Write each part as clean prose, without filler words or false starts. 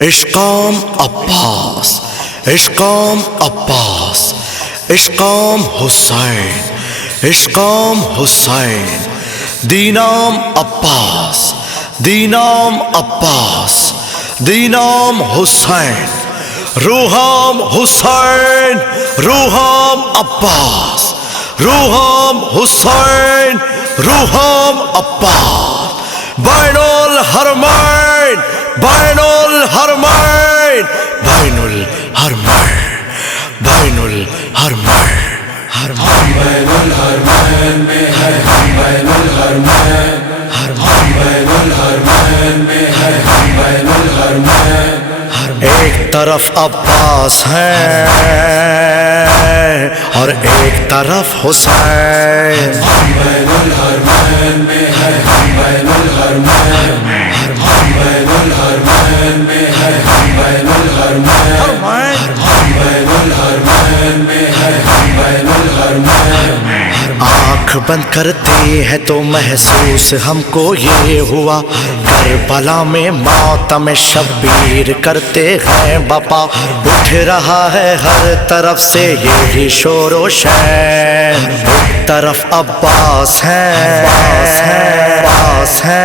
عشقام عباس، عشقام عباس، عشقام حسین، عشقام حسین، دینام عباس، دینام عباس، دینام حسین، روحام حسین، روحام عباس، روحام حسین، روحام عباس، بین الحرمین، بین الحرمین، بین الحرمین، بین الحرمین، ہم بین الحرمین میں ہے، ہم بین الحرمین، ہم بین الحرمین میں ہے، ہم بین الحرمین۔ ایک طرف عباس ہیں اور ایک طرف حسین، ہم بین الحرمین میں ہے، ہم بین الحرمین، ہم بین الحرمین میں ہے، ہم بین الحرمین، ہم بین الحرمین میں ہے، ہم بین الحرمین۔ آنکھ بند کرتے ہیں تو محسوس ہم کو یہ ہوا، کربلا میں ماتم شبیر کرتے ہیں بپا، اٹھ رہا ہے ہر طرف سے یہی شور و شین، ایک طرف عباس ہیں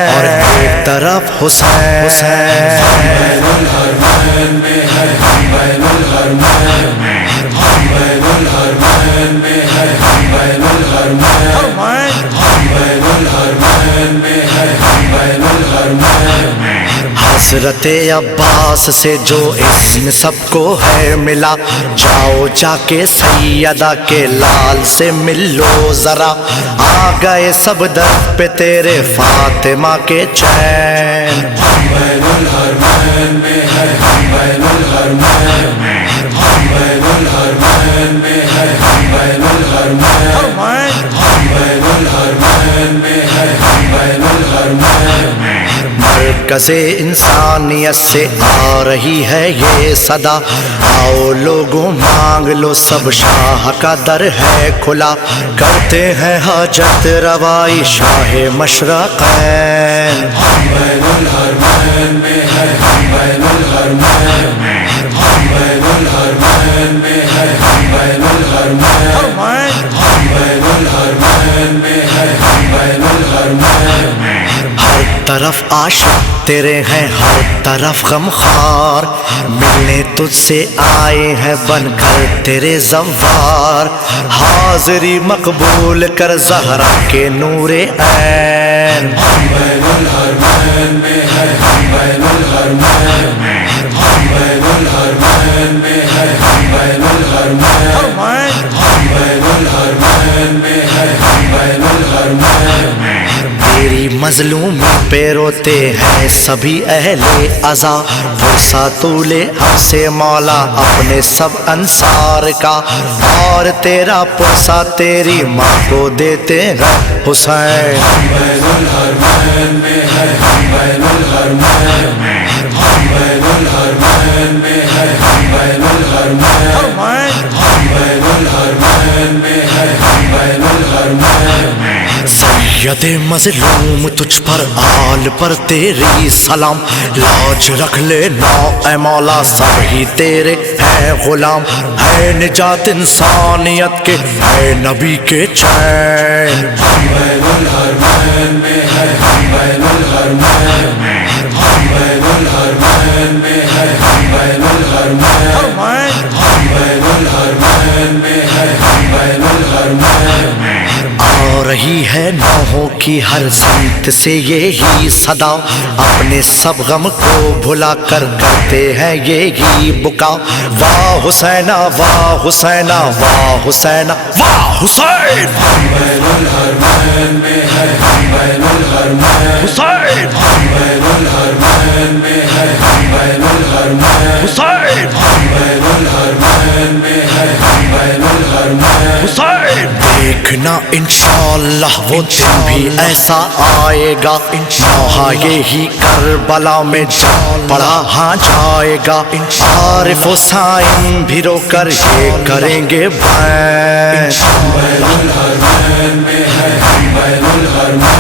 اور ایک طرف حسین، بین الحرمین میں ہے، ہم بین الحرمین، ہم بین الحرمین میں ہے، ہم بین الحرمین، ہم بین الحرمین میں ہے، ہم بین الحرمین۔ حضرت عباس سے جو اسم سب کو ہے ملا، جاؤ جا کے سیدہ کے لال سے مل لو ذرا، آ گئے سب در پہ تیرے فاطمہ کے چین، ہم بین الحرمین میں ہے، ہم بین الحرمین، ہم بین الحرمین میں ہے، ہم بین الحرمین، ہم بین الحرمین میں ہے، ہم بین الحرمین۔ مرکز انسانیت سے آ رہی ہے یہ صدا، آؤ لوگوں مانگ لو سب شاہ کا در ہے کھلا، کرتے ہیں حاجت روائی شاہ مشرقین، ہم بین الحرمین میں ہے، ہم بین الحرمین، ہم بین الحرمین میں ہے، ہم بین الحرمین، ہم بین الحرمین میں ہے، ہم بین الحرمین۔ ہر طرف عاشق تیرے ہیں، ہر طرف غمخوار، ملنے تجھ سے آئے ہیں بن کر تیرے زوار، حاضری مقبول کر زہرا کے نور عین، ہم بین الحرمین میں ہے، ہم بین الحرمین، ہم بین الحرمین میں ہے، ہم بین الحرمین، ہم بین الحرمین میں ہے، ہم بین الحرمین۔ تیری مظلومی پہ روتے ہیں سبھی اہل عزا، پرسا تو لے ہم سے مولا اپنے سب انصار کا، اور تیرا پرسا تیری ماں کو دیتے ہیں حسین، ہم بین الحرمین میں ہے، ہم بین الحرمین، ہم بین الحرمین میں ہے، ہم بین الحرمین، ہم بین الحرمین میں ہے، ہم بین الحرمین۔ سید مظلوم تجھ پر آل پر تیری سلام، لاج رکھ لے نا اے مولا سب ہی تیرے ہیں غلام، اے نجات انسانیت کے اے نبی کے چین، ہم بین الحرمین میں ہے، ہم بین الحرمین، ہم بین الحرمین میں ہے، ہم بین الحرمین، ہم بین الحرمین میں ہے، ہم بین الحرمین۔ آ رہی ہے نوحوں کی ہر سمت سے یہی صدا، اپنے سب غم کو بھلا کر کرتے ہیں یہی بکا، واہ حسینہ واہ حسینہ واہ حسینہ واہ حسین، ہم بین الحرمین میں ہے، ہم بین الحرمین، حسین ہم بین الحرمین میں ہے، ہم بین الحرمین، حسین ہم بین الحرمین میں ہے، ہم بین الحرمین۔ حسین، دیکھنا انشاءاللہ وہ دن بھی ایسا آئے گا، نوحہ یہی کربلا میں جا پڑا ہاں جائے گا، عارف و سائن بھی رو کر یہ کریں گے بین، ہم بین الحرمین میں ہے، ہم بین الحرمین،